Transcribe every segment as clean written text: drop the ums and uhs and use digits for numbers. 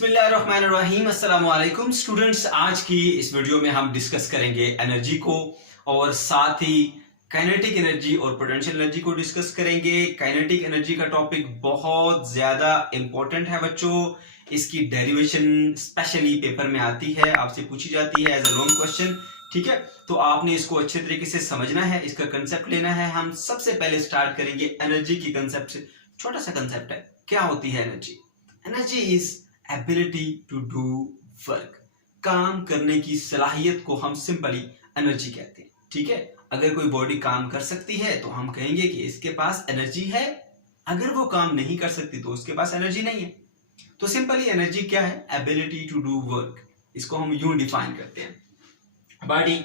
बिस्मिल्लाहिर्रहमानिर्रहीम अस्सलाम वालेकुम स्टूडेंट्स। आज की इस वीडियो में हम डिस्कस करेंगे एनर्जी को और साथ ही काइनेटिक एनर्जी और पोटेंशियल एनर्जी को डिस्कस करेंगे। काइनेटिक एनर्जी का टॉपिक बहुत ज्यादा इंपॉर्टेंट है बच्चों। इसकी डेरिवेशन स्पेशली पेपर में आती है, आपसे पूछी जाती है एज अ लॉन्ग क्वेश्चन। ठीक है, तो आपने इसको अच्छे तरीके से समझना है, इसका कंसेप्ट लेना है। हम सबसे पहले स्टार्ट करेंगे एनर्जी की कंसेप्ट से। छोटा सा कंसेप्ट है, क्या होती है energy? Energy is ability to do work. काम करने की सलाहियत को हम सिंपली एनर्जी कहते हैं। ठीक है, अगर कोई बॉडी काम कर सकती है तो हम कहेंगे कि इसके पास एनर्जी है। अगर वो काम नहीं कर सकती तो उसके पास एनर्जी नहीं है। तो सिंपली एनर्जी क्या है? Ability to do work. इसको हम यूं डिफाइन करते हैं। Body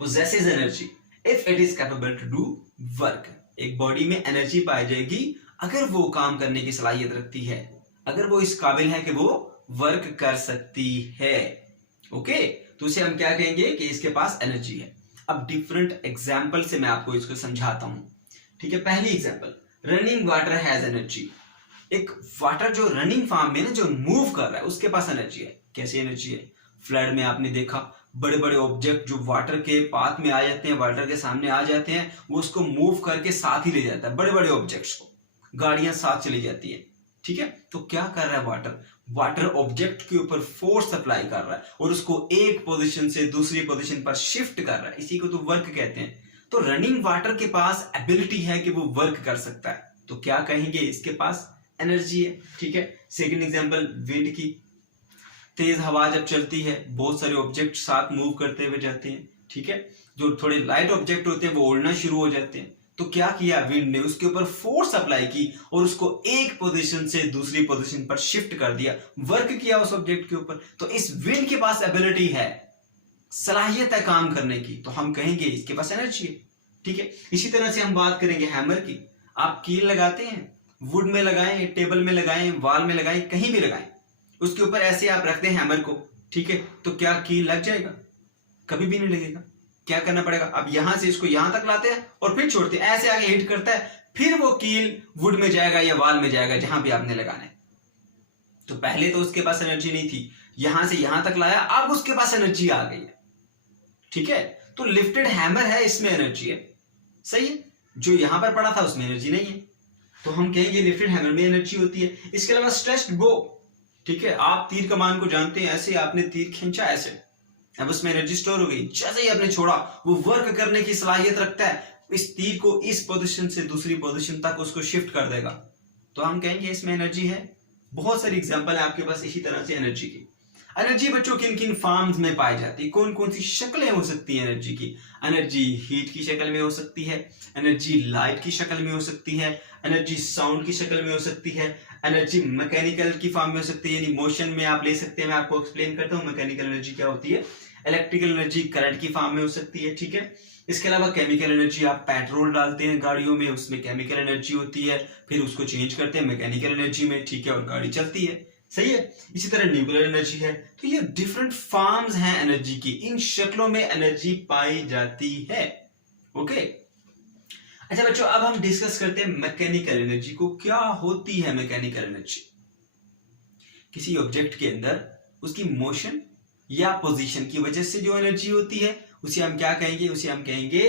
possesses energy if it is capable to do work. एक बॉडी में एनर्जी पाई जाएगी अगर वो काम करने की सलाहियत रखती है, अगर वो इस काबिल है कि वो वर्क कर सकती है। ओके, तो उसे हम क्या कहेंगे कि इसके पास एनर्जी है। अब डिफरेंट एग्जाम्पल से मैं आपको इसको समझाता हूं। ठीक है, पहली example, running water has energy. एक वाटर जो रनिंग फॉर्म में ना जो मूव कर रहा है उसके पास एनर्जी है। कैसी एनर्जी है? फ्लड में आपने देखा बड़े बड़े ऑब्जेक्ट जो वाटर के पाथ में आ जाते हैं, वाटर के सामने आ जाते हैं, वो उसको मूव करके साथ ही ले जाता है। बड़े बड़े ऑब्जेक्ट्स को गाड़ियां साथ चली जाती है। ठीक है, तो क्या कर रहा है वाटर? वाटर ऑब्जेक्ट के ऊपर फोर्स अप्लाई कर रहा है और उसको एक पोजीशन से दूसरी पोजीशन पर शिफ्ट कर रहा है। इसी को तो वर्क कहते हैं। तो रनिंग वाटर के पास एबिलिटी है कि वो वर्क कर सकता है, तो क्या कहेंगे? इसके पास एनर्जी है। ठीक है, सेकंड एग्जांपल, विंड की। तेज हवा जब चलती है, बहुत सारे ऑब्जेक्ट साथ मूव करते हुए जाते हैं। ठीक है, जो थोड़े लाइट ऑब्जेक्ट होते हैं वो उड़ना शुरू हो जाते हैं। तो क्या किया विंड ने? उसके ऊपर फोर्स अप्लाई की और उसको एक पोजीशन से दूसरी पोजीशन पर शिफ्ट कर दिया, वर्क किया उस ऑब्जेक्ट के ऊपर। तो इस विंड के पास एबिलिटी है, सलाहियत है काम करने की, तो हम कहेंगे इसके पास एनर्जी है। ठीक है, इसी तरह से हम बात करेंगे हैमर की। आप कील लगाते हैं, वुड में लगाएं, टेबल में लगाएं, वॉल में लगाएं, कहीं भी लगाएं, उसके ऊपर ऐसे आप रखते हैं हैमर को। ठीक है, तो क्या कील लग जाएगा? कभी भी नहीं लगेगा। क्या करना पड़ेगा? अब यहां से इसको यहां तक लाते हैं और फिर छोड़ते हैं, ऐसे आगे हिट करता है, फिर वो कील वुड में जाएगा या वॉल में जाएगा, जहां भी आपने लगाना है। तो पहले तो उसके पास एनर्जी नहीं थी, यहां से यहां तक लाया, अब उसके पास एनर्जी आ गई है। ठीक है, तो लिफ्टेड हैमर है, इसमें एनर्जी है। सही है, जो यहां पर पड़ा था उसमें एनर्जी नहीं है, तो हम कहेंगे लिफ्टेड हैमर में एनर्जी होती है। इसके अलावा स्ट्रेच्ड बो। ठीक है, आप तीर कमान को जानते हैं, ऐसे आपने तीर खींचा ऐसे, अब उसमें एनर्जी स्टोर हो गई। जैसे ही आपने छोड़ा, वो वर्क करने की सलाहियत रखता है, इस तीर को इस पोजीशन से दूसरी पोजीशन तक उसको शिफ्ट कर देगा, तो हम कहेंगे इसमें एनर्जी है। बहुत सारी एग्जांपल है आपके पास इसी तरह से एनर्जी की। एनर्जी बच्चों किन किन फॉर्म्स में पाई जाती है? कौन कौन सी शक्लें हो सकती है एनर्जी की? एनर्जी हीट की शक्ल में हो सकती है, एनर्जी लाइट की शक्ल में हो सकती है, एनर्जी साउंड की शक्ल में हो सकती है, एनर्जी मैकेनिकल की फॉर्म में हो सकती है, यानी मोशन में आप ले सकते हैं। मैं आपको एक्सप्लेन करता हूं मैकेनिकल एनर्जी क्या होती है। इलेक्ट्रिकल एनर्जी करंट की फॉर्म में हो सकती है। ठीक है, इसके अलावा केमिकल एनर्जी, आप पेट्रोल डालते हैं गाड़ियों में, उसमें केमिकल एनर्जी होती है, फिर उसको चेंज करते हैं मैकेनिकल एनर्जी में। ठीक है, और गाड़ी चलती है। सही है, इसी तरह न्यूक्लियर एनर्जी है। तो ये डिफरेंट फॉर्म्स हैं एनर्जी की, इन शक्लों में एनर्जी पाई जाती है। ओके, अच्छा बच्चों, अब हम डिस्कस करते हैं मैकेनिकल एनर्जी को। क्या होती है मैकेनिकल एनर्जी? किसी ऑब्जेक्ट के अंदर उसकी मोशन या पोजीशन की वजह से जो एनर्जी होती है उसे हम क्या कहेंगे? उसे हम कहेंगे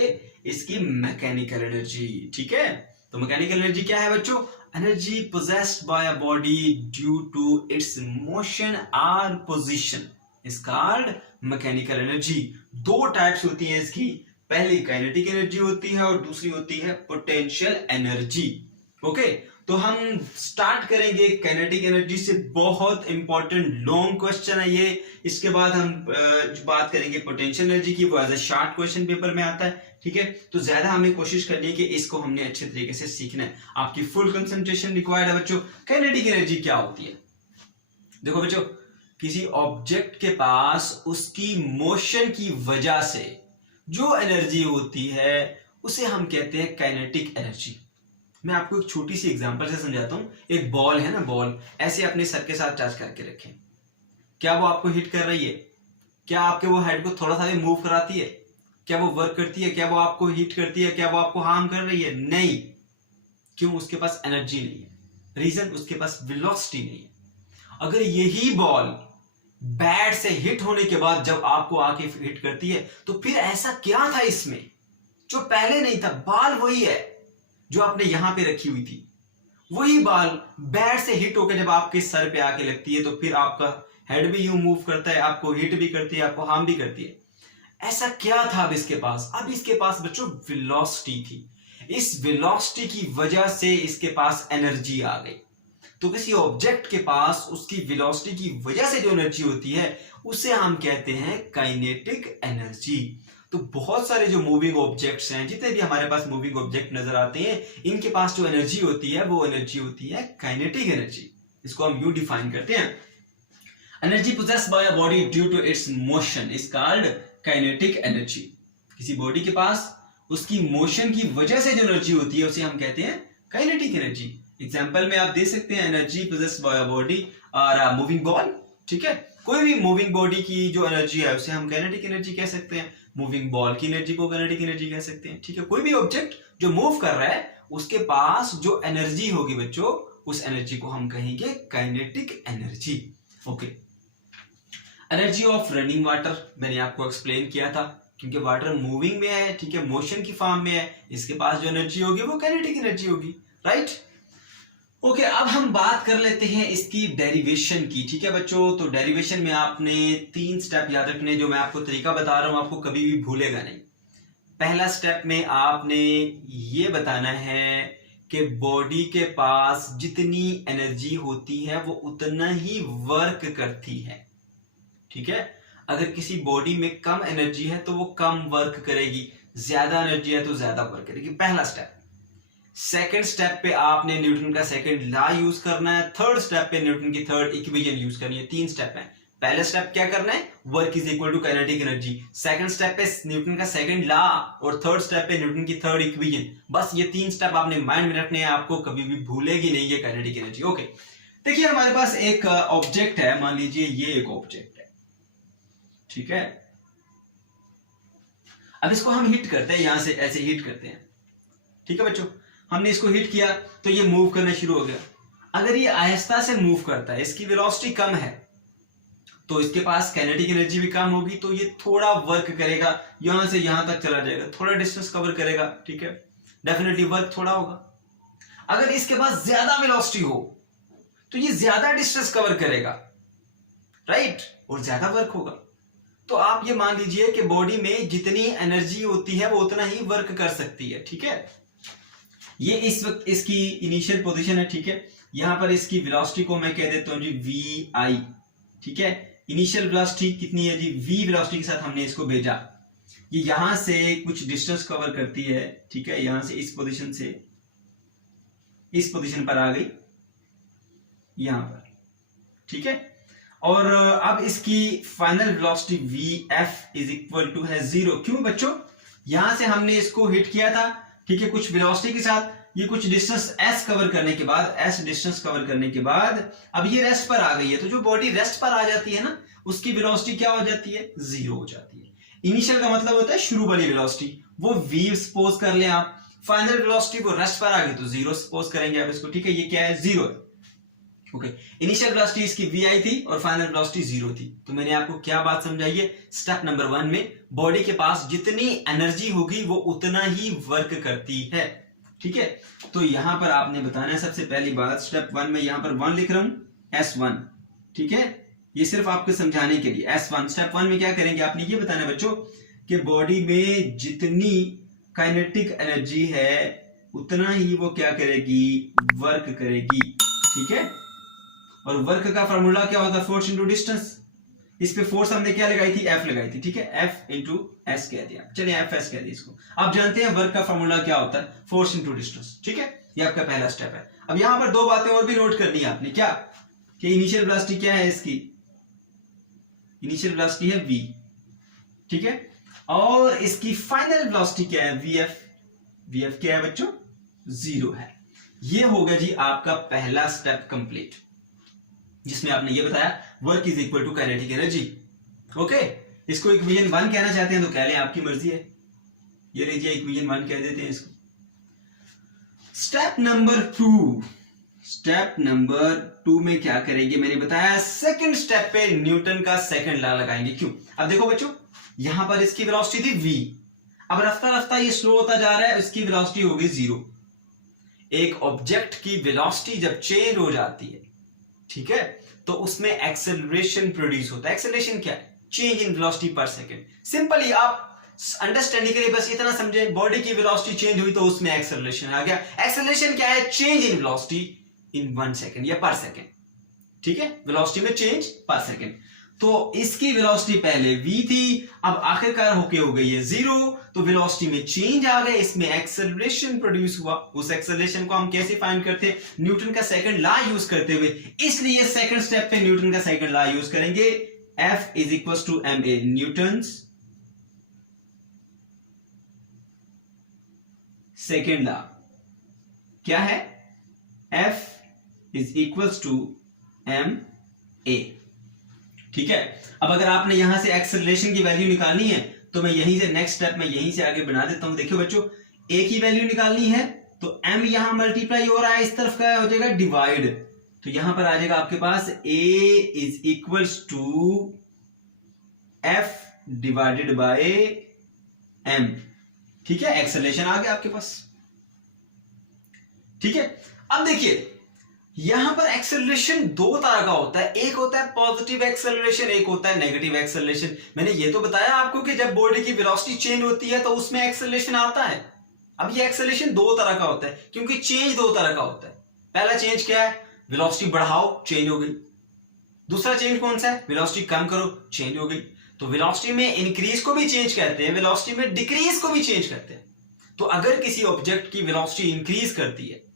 इसकी मैकेनिकल एनर्जी। ठीक है, तो मैकेनिकल एनर्जी क्या है बच्चों? Energy possessed by a body due to its motion or position is called mechanical energy। दो टाइप्स होती हैं इसकी, पहली काइनेटिक एनर्जी होती है और दूसरी होती है पोटेंशियल एनर्जी। ओके, तो हम स्टार्ट करेंगे काइनेटिक एनर्जी से। बहुत इंपॉर्टेंट लॉन्ग क्वेश्चन है ये। इसके बाद हम बात करेंगे पोटेंशियल एनर्जी की, वो as a short question paper में आता है। ठीक है, तो ज्यादा हमें कोशिश करनी है कि इसको हमने अच्छे तरीके से सीखना है। आपकी फुल कंसंट्रेशन रिक्वायर्ड है बच्चों। काइनेटिक एनर्जी क्या होती है? देखो बच्चों, किसी ऑब्जेक्ट के पास उसकी मोशन की वजह से जो एनर्जी होती है उसे हम कहते हैं काइनेटिक एनर्जी। मैं आपको एक छोटी सी एग्जांपल से समझाता हूं। एक बॉल है ना, बॉल ऐसे अपने सर के साथ टच करके रखें, क्या वो आपको हिट कर रही है? क्या आपके वो हेड को थोड़ा सा भी मूव कराती है? क्या वो वर्क करती है? क्या वो आपको हिट करती है? क्या वो आपको हार्म कर रही है? नहीं। क्यों? उसके पास एनर्जी नहीं है। रीजन, उसके पास वेलोसिटी नहीं है। अगर यही बॉल बैट से हिट होने के बाद जब आपको आके हिट करती है तो फिर ऐसा क्या था इसमें जो पहले नहीं था? बॉल वही है जो आपने यहां पे रखी हुई थी, वही बॉल बैट से हिट होकर जब आपके सर पे आके लगती है तो फिर आपका हेड भी यूं मूव करता है, आपको हिट भी करती है, आपको हार्म भी करती है। ऐसा क्या था अब इसके पास? अब इसके पास बच्चों वेलोसिटी थी। इस वेलोसिटी की वजह से इसके पास एनर्जी आ गई। तो किसी ऑब्जेक्ट के पास उसकी वेलोसिटी की वजह से जो एनर्जी होती है उसे हम कहते हैं काइनेटिक एनर्जी। तो बहुत सारे जो मूविंग ऑब्जेक्ट्स हैं, जितने भी हमारे पास मूविंग ऑब्जेक्ट नजर आते हैं, इनके पास जो एनर्जी होती है वो एनर्जी होती है काइनेटिक एनर्जी। इसको हम यूं डिफाइन करते हैं, energy possessed by a body due to its motion is called kinetic energy. किसी बॉडी के पास उसकी मोशन की वजह से जो एनर्जी होती है उसे हम कहते हैं काइनेटिक एनर्जी। एग्जांपल में आप दे सकते हैं energy possessed by a body और मूविंग बॉल। ठीक है, कोई भी मूविंग बॉडी की जो एनर्जी है उसे हम काइनेटिक एनर्जी कह सकते हैं, मूविंग बॉल की एनर्जी को काइनेटिक एनर्जी कह सकते हैं। ठीक है, कोई भी ऑब्जेक्ट जो मूव कर रहा है उसके पास जो एनर्जी होगी बच्चों, उस एनर्जी को हम कहेंगे kinetic energy. Okay, energy of running water मैंने आपको एक्सप्लेन किया था, क्योंकि वाटर मूविंग में है, ठीक है, मोशन की फॉर्म में है, इसके पास जो एनर्जी होगी वो काइनेटिक एनर्जी होगी, राइट। ओके, अब हम बात कर लेते हैं इसकी डेरिवेशन की। ठीक है बच्चों, तो डेरिवेशन में आपने 3 स्टेप याद रखने, जो मैं आपको तरीका बता रहा हूं आपको कभी भी भूलेगा नहीं। पहला स्टेप में आपने ये बताना है कि बॉडी के पास जितनी एनर्जी होती है वो उतना ही वर्क करती है। ठीक है, अगर किसी बॉडी में कम एनर्जी है तो वो कम वर्क करेगी, ज्यादा एनर्जी है तो ज्यादा वर्क करेगी। पहला स्टेप। सेकंड स्टेप पे आपने न्यूटन का सेकंड लॉ यूज करना है। थर्ड स्टेप पे न्यूटन की थर्ड इक्वेशन यूज करनी है। 3 स्टेप है। पहला स्टेप क्या करना है? Work is equal to kinetic energy. Second step पे न्यूटन का सेकंड लॉ और थर्ड स्टेप पे न्यूटन की थर्ड इक्वेशन। बस ये 3 स्टेप आपने माइंड में रखने हैं, आपको कभी भी भूलेगी नहीं ये काइनेटिक एनर्जी। ओके, देखिए हमारे पास एक ऑब्जेक्ट है, मान लीजिए ये एक ऑब्जेक्ट है, ठीक है। अब इसको हम हिट करते हैं, यहां से ऐसे हिट करते हैं, ठीक है बच्चों। हमने इसको हिट किया तो ये मूव करना शुरू हो गया। अगर ये आहिस्ता से मूव करता है, इसकी वेलोसिटी कम है, तो इसके पास काइनेटिक एनर्जी भी कम होगी, तो ये थोड़ा वर्क करेगा, यहां से यहां तक चला जाएगा, थोड़ा डिस्टेंस कवर करेगा, ठीक है, डेफिनेटली वर्क थोड़ा होगा। अगर इसके पास ज्यादा वेलोसिटी हो तो ये ज्यादा डिस्टेंस कवर करेगा, राइट, और ज्यादा वर्क होगा। तो आप ये मान लीजिए कि बॉडी में जितनी एनर्जी होती है वो उतना ही वर्क कर सकती है, ठीक है। ये इस वक्त इसकी इनिशियल पोजीशन है, ठीक है। यहां पर इसकी वेलोसिटी को मैं कह देता हूं जी vi, ठीक है। इनिशियल वेलोसिटी कितनी है जी? v वेलोसिटी के साथ हमने इसको भेजा, ये यहां से कुछ डिस्टेंस कवर करती है, ठीक है। यहां से इस पोजीशन से इस पोजीशन पर आ गई, यहां पर, ठीक है। और अब इसकी final velocity vf is equal to है 0। क्यों बच्चों? यहां से हमने इसको हिट किया था, ठीक है, कुछ वेलोसिटी के साथ, ये कुछ डिस्टेंस s कवर करने के बाद, s डिस्टेंस कवर करने के बाद अब ये रेस्ट पर आ गई है। तो जो बॉडी रेस्ट पर आ जाती है ना, उसकी वेलोसिटी क्या हो जाती है? 0 हो जाती है। इनिशियल का मतलब होता है शुरू वाली वेलोसिटी, वो v सपोज कर ले आप। फाइनल वेलोसिटी वो रेस्ट पर आ गई तो 0 सपोज करेंगे आप इसको, ठीक है। ये क्या है? 0 है। ओके, इनिशियल वेलोसिटी इसकी vi थी और फाइनल वेलोसिटी 0 थी। तो मैंने आपको क्या बात समझाई है? स्टेप नंबर 1 में बॉडी के पास जितनी एनर्जी होगी वो उतना ही वर्क करती है, ठीक है। तो यहां पर आपने बताना है सबसे पहली बात, स्टेप 1 में यहां पर 1 लिख रहा हूं, S1, ठीक है। ये सिर्फ आपको समझाने के लिए S1। स्टेप 1 में क्या करेंगे? आपने ये बताना है बच्चों कि बॉडी में जितनी काइनेटिक एनर्जी है उतना ही वो क्या करेगी? वर्क करेगी, ठीक है। और वर्क का फार्मूला क्या होता है? Force into distance. इस पे फोर्स हमने क्या लगाई थी? F लगाई थी, ठीक है। F इंटू S कह दिया, चलिए FS कह दिया इसको। आप जानते हैं वर्क का फार्मूला क्या होता है? फोर्स इंटू डिस्टेंस, ठीक है। ये आपका पहला स्टेप है। अब यहां पर 2 बातें और भी नोट करनी है आपने, क्या? कि इनिशियल वेलोसिटी क्या है इसकी? इनिशियल वेलोसिटी है v, ठीक है। और इसकी फाइनल वेलोसिटी क्या है? vf। vf क्या है बच्चों? 0 है। ये होगा जी आपका पहला स्टेप कंप्लीट, जिसमें आपने ये बताया work is equal to kinetic energy. Okay, इसको इक्वेशन 1 कहना चाहते हैं तो कह लें, आपकी मर्जी है। ये लीजिए इक्वेशन 1 कह देते हैं इसको। स्टेप नंबर 2, स्टेप नंबर 2 में क्या करेंगे, मैंने बताया सेकंड स्टेप पे न्यूटन का सेकंड लॉ लगाएंगे। क्यों? अब देखो बच्चों, यहां पर इसकी वेलोसिटी थी v, अब रफ्ता रफ्ता ये स्लो होता जा रहा है, इसकी वेलोसिटी हो गई 0। एक ऑब्जेक्ट की वेलोसिटी जब चेंज हो जाती है, ठीक है, तो उसमें एक्सेलरेशन प्रोड्यूस होता है। एक्सेलरेशन क्या है? चेंज इन वेलोसिटी पर सेकंड। सिंपली आप अंडरस्टैंडिंग के लिए बस इतना समझे, बॉडी की वेलोसिटी चेंज हुई तो उसमें एक्सेलरेशन आ गया। एक्सेलरेशन क्या है? Change in velocity in 1 second या पर सेकंड, ठीक है, वेलोसिटी में चेंज पर सेकंड। तो इसकी वेलोसिटी पहले v थी, अब आखिरकार होके हो गई है 0, तो वेलोसिटी में चेंज आ गया, इसमें एक्सेलरेशन प्रोड्यूस हुआ। उस एक्सेलरेशन को हम कैसे फाइंड करते हैं? न्यूटन का सेकंड लॉ यूज करते हुए। इसलिए सेकंड स्टेप पे न्यूटन का सेकंड लॉ यूज करेंगे। F is equal to ma, Newton's second law क्या है? F is equal to ma, ठीक है। अब अगर आपने यहां से एक्सेलरेशन की वैल्यू निकालनी है तो मैं यहीं से नेक्स्ट स्टेप में यहीं से आगे बना देता हूं। देखियो बच्चों, a की वैल्यू निकालनी है तो m यहां मल्टीप्लाई हो रहा है, इस तरफ का हो जाएगा डिवाइड, तो यहां पर आ जाएगा आपके पास a is equal to f divided by m, ठीक है। एक्सेलरेशन आ गया आपके पास, ठीक है। अब देखिए यहां पर एक्सेलरेशन दो तरह का होता है, एक होता है पॉजिटिव एक्सेलरेशन, एक होता है नेगेटिव एक्सेलरेशन। मैंने ये तो बताया आपको कि जब बॉडी की वेलोसिटी चेंज होती है तो उसमें एक्सेलरेशन आता है। अब ये एक्सेलरेशन दो तरह का होता है, क्योंकि चेंज दो तरह का होता है। पहला चेंज क्या है? वेलोसिटी बढ़ाओ, चेंज हो गई। दूसरा चेंज कौन सा है? वेलोसिटी कम करो, चेंज हो गई। तो वेलोसिटी में इंक्रीज को भी चेंज कहते हैं, वेलोसिटी में डिक्रीज को भी चेंज करते हैं। तो अगर किसी ऑब्जेक्ट की वेलोसिटी इंक्रीज करती है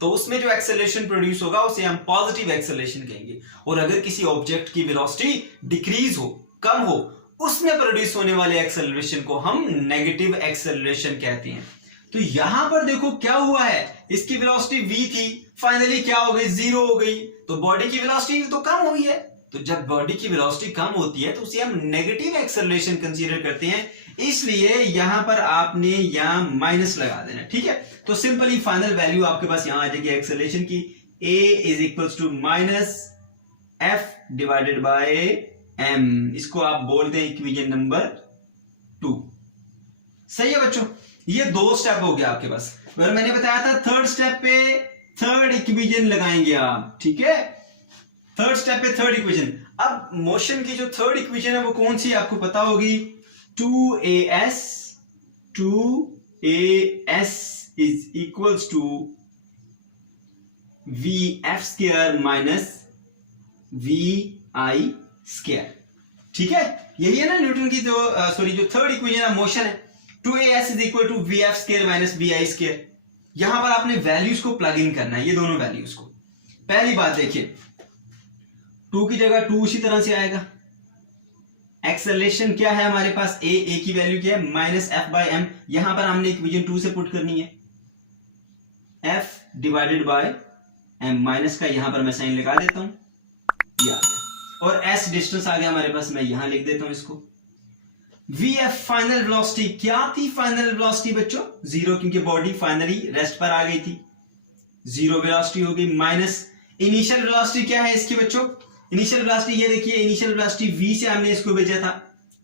तो उसमें जो एक्सेलरेशन प्रोड्यूस होगा उसे हम पॉजिटिव एक्सेलरेशन कहेंगे, और अगर किसी ऑब्जेक्ट की वेलोसिटी डिक्रीज हो, कम हो, उसमें प्रोड्यूस होने वाले एक्सेलरेशन को हम नेगेटिव एक्सेलरेशन कहते हैं। तो यहां पर देखो क्या हुआ है, इसकी वेलोसिटी v थी, फाइनली क्या हो गई? 0 हो गई। तो बॉडी की वेलोसिटी तो कम हुई है, तो जब बॉडी की वेलोसिटी कम होती है तो उसे हम नेगेटिव एक्सेलरेशन कंसीडर करते हैं, इसलिए यहां पर आपने यहां माइनस लगा देना, ठीक है। तो सिंपली फाइनल वैल्यू आपके पास यहां आ जाएगी एक्सेलरेशन की, a is equal to minus f divided by m, इसको आप बोलते हैं इक्वेशन नंबर 2। सही है बच्चों, ये दो स्टेप हो गया आपके पास। अगर मैंने बताया था थर्ड स्टेप पे थर्ड इक्वेशन लगाएंगे आप, ठीक है। थर्ड स्टेप पे थर्ड इक्वेशन। अब मोशन की जो थर्ड इक्वेशन है वो कौन सी आपको पता होगी? 2as is equals to vf square minus vi square, ठीक है। यही है ना न्यूटन की जो जो थर्ड इक्वेशन है मोशन है, 2as is equal to vf square minus vi square। यहां पर आपने वैल्यूज को प्लग इन करना है, ये दोनों वैल्यूज को। पहली बात देखिए, 2 की जगह 2 उसी तरह से आएगा। एक्सेलरेशन क्या है हमारे पास? a की वैल्यू क्या है? Minus f by m. यहां पर हमने इक्वेशन 2 से पुट करनी है, f divided by m, minus का यहां पर मैं साइन लगा देता हूं, ये आ गया। और s डिस्टेंस आ गया हमारे पास, मैं यहां लिख देता हूं इसको। vf फाइनल वेलोसिटी क्या थी? फाइनल वेलोसिटी बच्चों 0, क्योंकि बॉडी फाइनली रेस्ट पर आ गई थी, 0 वेलोसिटी हो गई। माइनस इनिशियल वेलोसिटी क्या है इसकी बच्चों? इनिशियल वेलोसिटी ये देखिए, इनिशियल वेलोसिटी v से हमने इसको भेजा था,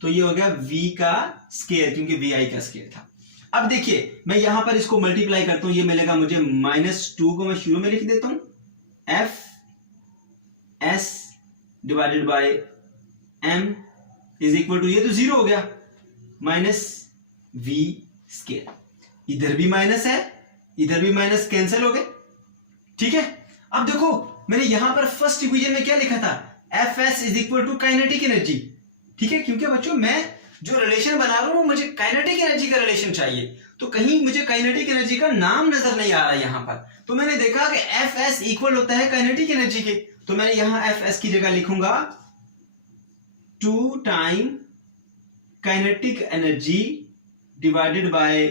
तो ये हो गया v का स्क्वायर, क्योंकि vi का स्क्वायर था। अब देखिए मैं यहां पर इसको मल्टीप्लाई करता हूं, ये मिलेगा मुझे -2 को मैं शुरू में लिख देता हूं, f s divided by m is equal to, ये तो 0 हो गया, माइनस v स्क्वायर। इधर भी माइनस है, इधर भी माइनस, कैंसिल हो गए, ठीक है। अब देखो मैंने यहां पर फर्स्ट इक्वेशन में क्या लिखा था? Fs is equal to kinetic energy, ठीक है, क्योंकि बच्चों मैं जो रिलेशन बना रहा हूं मुझे काइनेटिक एनर्जी का रिलेशन चाहिए, तो कहीं मुझे काइनेटिक एनर्जी का नाम नजर नहीं आ रहा यहां पर। तो मैंने देखा कि Fs इक्वल होता है काइनेटिक एनर्जी के, तो मैंने यहां Fs की जगह लिखूंगा 2 time kinetic energy divided by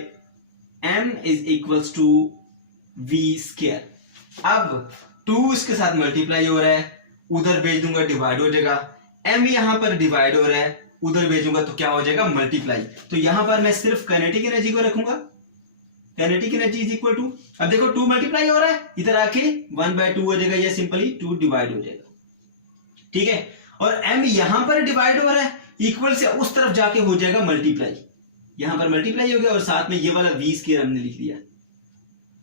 m is equals to v square. अब 2 इसके साथ मल्टीप्लाई हो रहा है, उधर भेज दूंगा डिवाइड हो जाएगा, m यहां पर डिवाइड हो रहा है, उधर भेजूंगा तो क्या हो जाएगा? मल्टीप्लाई। तो यहां पर मैं सिर्फ काइनेटिक एनर्जी को रखूंगा, kinetic energy is equal to, अब देखो 2 मल्टीप्लाई हो रहा है, इधर आके 1/2 हो जाएगा या सिंपली 2 डिवाइड हो जाएगा, ठीक है। और m यहां पर डिवाइड हो रहा है, इक्वल से उस तरफ जाके हो जाएगा मल्टीप्लाई, यहां पर मल्टीप्लाई हो गया और साथ में ये वाला v स्क्वायर हमने लिख दिया।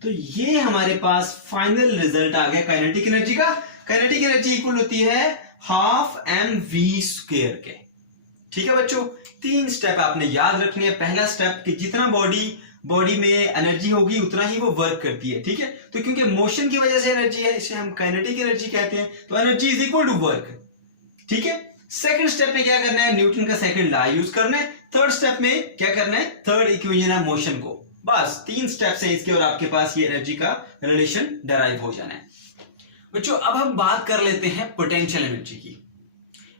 तो ये हमारे पास फाइनल रिजल्ट आ गया काइनेटिक एनर्जी का। काइनेटिक एनर्जी इक्वल होती है हाफ mv स्क्वायर के, ठीक है बच्चों। 3 स्टेप आपने याद रखने हैं। पहला स्टेप कि जितना बॉडी में एनर्जी होगी उतना ही वो वर्क करती है, ठीक है। तो क्योंकि मोशन की वजह से एनर्जी है, इसे हम काइनेटिक एनर्जी कहते हैं। तो energy is equal to work, ठीक है। सेकंड स्टेप में क्या करना है, न्यूटन का सेकंड लॉ यूज करना है। थर्ड स्टेप में क्या करना है, थर्ड इक्वेशन है मोशन को। बस 3 स्टेप्स हैं इसके और आपके पास ये एनर्जी का रिलेशन डराइव हो जाना है। बच्चों अब हम बात कर लेते हैं पोटेंशियल एनर्जी की।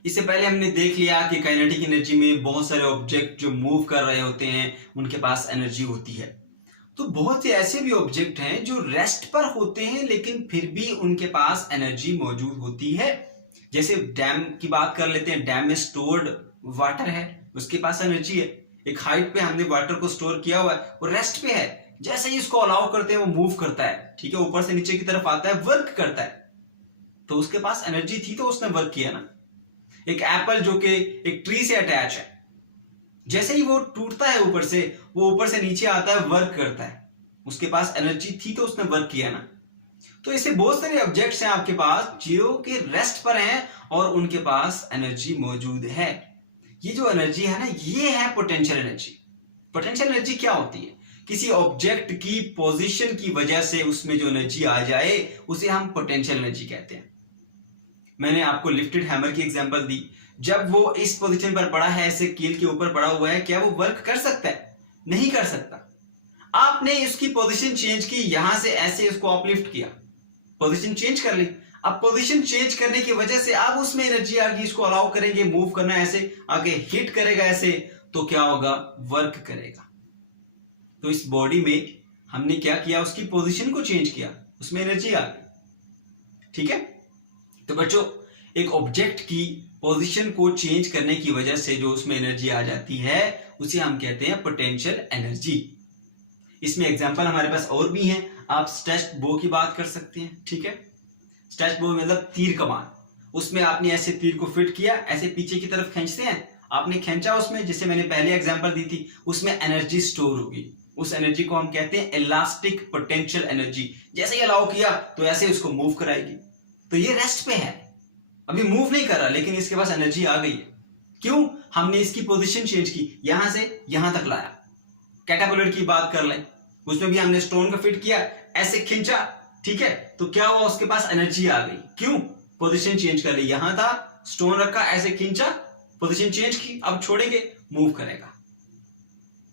इससे पहले हमने देख लिया कि काइनेटिक एनर्जी में बहुत सारे ऑब्जेक्ट जो मूव कर रहे होते हैं उनके पास एनर्जी होती है। तो बहुत से ऐसे भी ऑब्जेक्ट हैं जो रेस्ट पर होते हैं लेकिन फिर भी उनके पास एनर्जी मौजूद होती है। जैसे डैम की बात कर लेते हैं, डैम में स्टोर्ड वाटर है, उसके पास एनर्जी है। एक हाइट पे हमने वाटर को स्टोर किया हुआ है, वो रेस्ट पे है, जैसे ही उसको अलाउ करते हैं वो मूव करता है, ठीक है, ऊपर से नीचे की तरफ आता है, वर्क करता है। तो उसके पास एनर्जी थी तो उसने वर्क किया ना। एक एप्पल जो कि एक ट्री से अटैच है, जैसे ही वो टूटता है ऊपर से, वो ऊपर से नीचे आता है, वर्क करता है, उसके पास एनर्जी थी तो उसने वर्क किया ना। तो ऐसे बहुत सारे ऑब्जेक्ट्स हैं आपके पास जो कि रेस्ट पर हैं और उनके पास एनर्जी मौजूद है। ये जो एनर्जी है ना, ये है पोटेंशियल एनर्जी। पोटेंशियल एनर्जी क्या होती है, किसी ऑब्जेक्ट की पोजीशन की वजह से उसमें जो एनर्जी आ जाए उसे हम पोटेंशियल एनर्जी कहते हैं। मैंने आपको लिफ्टेड हैमर की एग्जांपल दी। जब वो इस पोजीशन पर पड़ा है, ऐसे कील के ऊपर पड़ा हुआ है, क्या वो वर्क कर सकता है? नहीं कर सकता। आपने इसकी पोजीशन चेंज की, यहां से ऐसे उसको अपलिफ्ट किया, पोजीशन चेंज कर ली। अब पोजीशन चेंज करने की वजह से अब उसमें एनर्जी आ गई, इसको अलाउ करेंगे मूव करना, ऐसे आगे हिट करेगा ऐसे, तो क्या होगा, वर्क करेगा। तो इस बॉडी में हमने क्या किया, उसकी पोजीशन को चेंज किया, उसमें एनर्जी आ गई, ठीक है। तो बच्चों एक ऑब्जेक्ट की पोजीशन को चेंज करने की वजह से जो उसमें एनर्जी आ जाती है उसे हम कहते हैं पोटेंशियल एनर्जी। इसमें एग्जांपल हमारे पास और भी हैं। आप स्ट्रेच्ड बो की बात कर सकते हैं, ठीक है। स्ट्रेच्ड बो मतलब तीर कमान, उसमें आपने ऐसे तीर को फिट किया, ऐसे पीछे की तरफ खींचते हैं, आपने खींचा उसमें, जैसे मैंने पहले एग्जांपल दी थी, उसमें एनर्जी स्टोर होगी। उस एनर्जी को हम कहते हैं इलास्टिक पोटेंशियल एनर्जी। जैसे ही अलाउ किया तो ऐसे उसको मूव कराएगी। तो ये रेस्ट पे है, अभी मूव नहीं कर रहा, लेकिन इसके पास एनर्जी आ गई है। क्यों? हमने इसकी पोजीशन चेंज की, यहां से यहां तक लाया। कैटापुलर की बात कर लें, उसमें भी हमने स्टोन को फिट किया, ऐसे खींचा, ठीक है, तो क्या हुआ, उसके पास एनर्जी आ गई। क्यों? पोजीशन चेंज कर ली, यहां था, स्टोन रखा, ऐसे खींचा, पोजीशन चेंज की, अब छोड़ेंगे, मूव करेगा।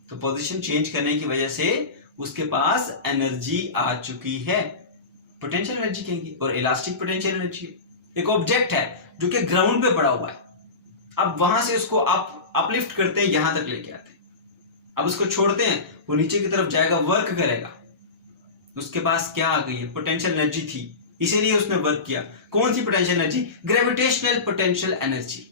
तो पोजीशन चेंज करने की वजह से उसके पास एनर्जी आ चुकी है, पोटेंशियल एनर्जी कहेंगे, और इलास्टिक पोटेंशियल एनर्जी। एक ऑब्जेक्ट है जो कि ग्राउंड पे पड़ा हुआ है, अब वहां से उसको अपलिफ्ट करते हैं, यहां तक लेके आते हैं, अब उसको छोड़ते हैं, वो नीचे की तरफ जाएगा, वर्क करेगा। उसके पास क्या आ गई है, पोटेंशियल एनर्जी थी, इसीलिए उसने वर्क किया। कौन सी potential energy? Gravitational potential energy,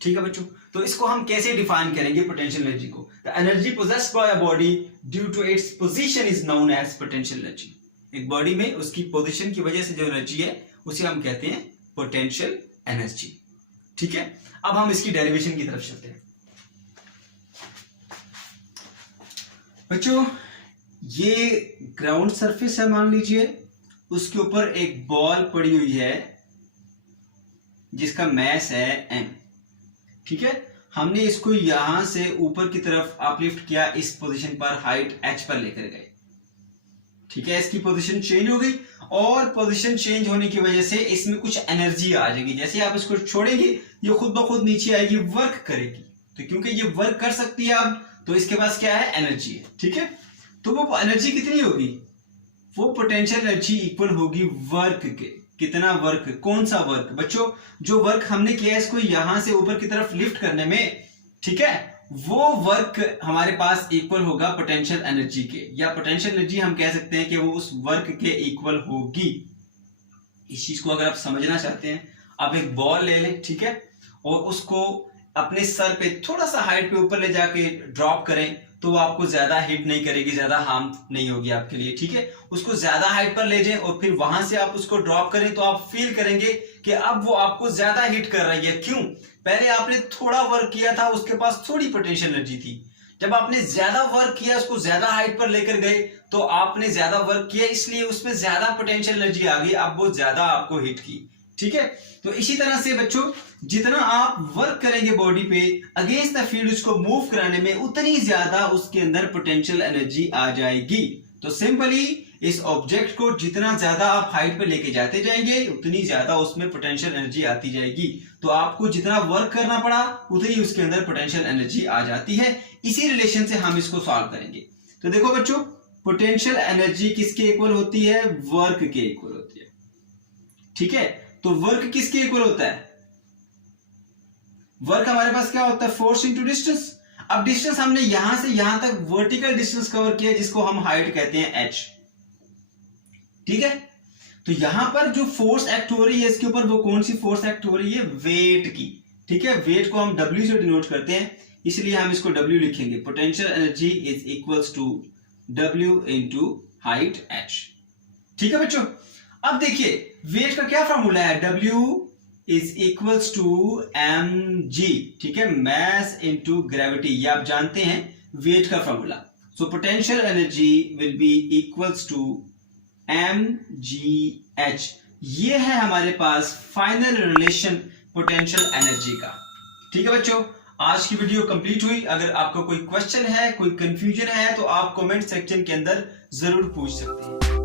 ठीक है बच्चों। तो इसको हम कैसे डिफाइन करेंगे पोटेंशियल एनर्जी को? The energy possessed by a body due to its position is known as potential energy. एक बॉडी में उसकी पोजीशन की वजह से जो एनर्जी है उसे हम कहते हैं पोटेंशियल एनर्जी, ठीक है। अब हम इसकी डेरिवेशन की तरफ चलते हैं। बच्चों ये ग्राउंड सरफेस है, मान लीजिए, उसके ऊपर एक बॉल पड़ी हुई है जिसका मैस है m, ठीक है। हमने इसको यहां से ऊपर की तरफ अपलिफ्ट किया, इस पोजीशन पर हाइट h पर लेकर गए, ठीक है। इसकी पोजीशन चेंज हो गई और पोजीशन चेंज होने की वजह से इसमें कुछ एनर्जी आ जाएगी। जैसे आप इसको छोड़ेंगे ये खुद ब खुद नीचे आएगी, वर्क करेगी। तो क्योंकि ये वर्क कर सकती है अब, तो इसके पास क्या है, एनर्जी है, ठीक है। तो वो एनर्जी कितनी होगी, वो पोटेंशियल एनर्जी इक्वल होगी वर्क के। कितना वर्क, कौन सा वर्क बच्चों? जो वर्क हमने किया इसको यहां से ऊपर की तरफ लिफ्ट करने में, ठीक है, वो वर्क हमारे पास इक्वल होगा पोटेंशियल एनर्जी के, या पोटेंशियल एनर्जी हम कह सकते हैं कि वो उस वर्क के इक्वल होगी। इस चीज को अगर आप समझना चाहते हैं, आप एक बॉल ले लें, ठीक है, और उसको अपने सर पे थोड़ा सा हाइट पे ऊपर ले जाके ड्रॉप करें, तो वो आपको ज्यादा हिट नहीं करेगी, ज्यादा हार्म नहीं होगी आपके लिए, ठीक है। उसको ज्यादा हाइट पर ले जाएं और फिर वहां से आप उसको ड्रॉप करें तो आप फील करेंगे कि अब वो आपको ज्यादा हिट कर रही है। क्यों? पहले आपने थोड़ा वर्क किया था, उसके पास थोड़ी पोटेंशियल एनर्जी थी। जब आपने ज्यादा वर्क किया, उसको ज्यादा हाइट पर लेकर गए, तो आपने ज्यादा वर्क किया, इसलिए उसमें ज्यादा पोटेंशियल एनर्जी आ गई, अब वो ज्यादा आपको हिट की, ठीक है। तो इसी तरह से बच्चों, जितना आप वर्क करेंगे बॉडी पे अगेंस्ट द फील्ड उसको मूव कराने में, उतनी ज्यादा उसके अंदर पोटेंशियल एनर्जी आ जाएगी। तो सिंपली इस ऑब्जेक्ट को जितना ज्यादा आप हाइट पे लेके जाते जाएंगे, उतनी ज्यादा उसमें पोटेंशियल एनर्जी आती जाएगी। तो आपको जितना वर्क करना पड़ा, उतनी उसके अंदर पोटेंशियल एनर्जी आ जाती है। इसी रिलेशन से हम इसको सॉल्व करेंगे। तो देखो बच्चों, पोटेंशियल एनर्जी किसके इक्वल होती है? वर्क के इक्वल होती है, ठीक है। तो वर्क किसके इक्वल होता है? वर्क हमारे पास क्या होता है? Force into distance. अब डिस्टेंस हमने यहां से यहां तक वर्टिकल डिस्टेंस कवर किया, जिसको हम हाइट कहते हैं h, ठीक है। तो यहां पर जो फोर्स एक्ट हो रही है इसके ऊपर, वो कौन सी फोर्स एक्ट हो रही है? वेट की, ठीक है। वेट को हम w से डिनोट करते हैं, इसलिए हम इसको w लिखेंगे। Potential energy is equals to w into height h, ठीक है बच्चों। अब देखिए वेट का क्या फॉर्मूला है? w is equals to mg, ठीक है, मैस इंटू ग्रेविटी, ये आप जानते हैं वेट का formula. So potential energy will be equals to mgh। ये है हमारे पास फाइनल रिलेशन पोटेंशियल एनर्जी का, ठीक है बच्चों। आज की वीडियो कंप्लीट हुई। अगर आपको कोई क्वेश्चन है, कोई कंफ्यूजन है, तो आप कमेंट सेक्शन के अंदर जरूर पूछ सकते हैं।